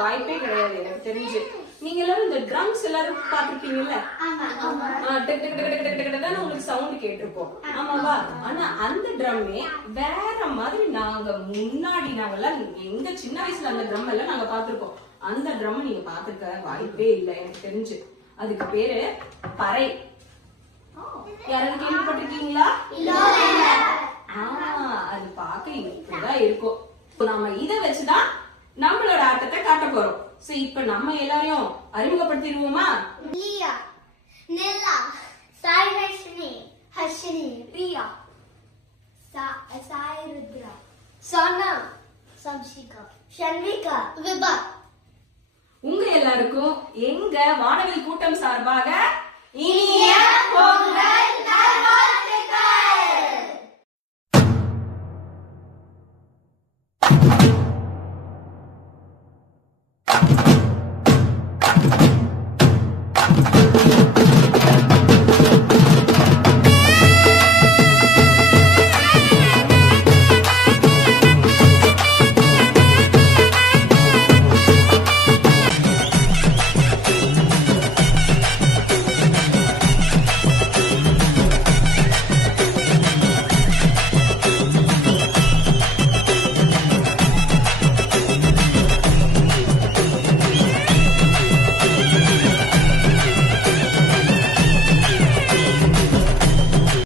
வாய்ப்பே கிடையாது எனக்கு தெரிஞ்சு. நீங்க எல்லாரும் இந்த ட்ரம்ஸ் எல்லாரும் பாத்துருப்பீங்கல்ல, உங்களுக்கு சவுண்ட் கேட்டிருப்போம் ஆமாவா? ஆனா அந்த ட்ரம்மே வேற மாதிரி நாங்கெல்லாம் எங்க சின்ன வயசுல அந்த ட்ரம் எல்லாம் நாங்க பாத்திருக்கோம். அந்த ட்ரம் நீங்க பாத்துருக்க வாய்ப்பே இல்லை எனக்கு தெரிஞ்சு. அதுக்கு பேரு பறை. யாராவது கேள்விப்பட்டிருக்கீங்களா? அது பார்க்க இப்படிதான் இருக்கும். நாம இத வச்சுதான் நம்மளோட ஆட்டத்தை காட்ட போறோம். சோ இப்ப நம்ம எல்லாரையும் அறிமுகப்படுத்திடுவோமா? லியா, நெல்லா, சாய் ஹர்ஷினி, ஹர்ஷினி, ரியா, சாய் ருத்ரா, சோனா, சம்ஷிகா, ஷன்விகா, விபா. உங்க எல்லாருக்கும் எங்க வானவில் கூட்டம் சார்பாக இனிய பொங்கல் நல்வாழ்த்துக்கள்.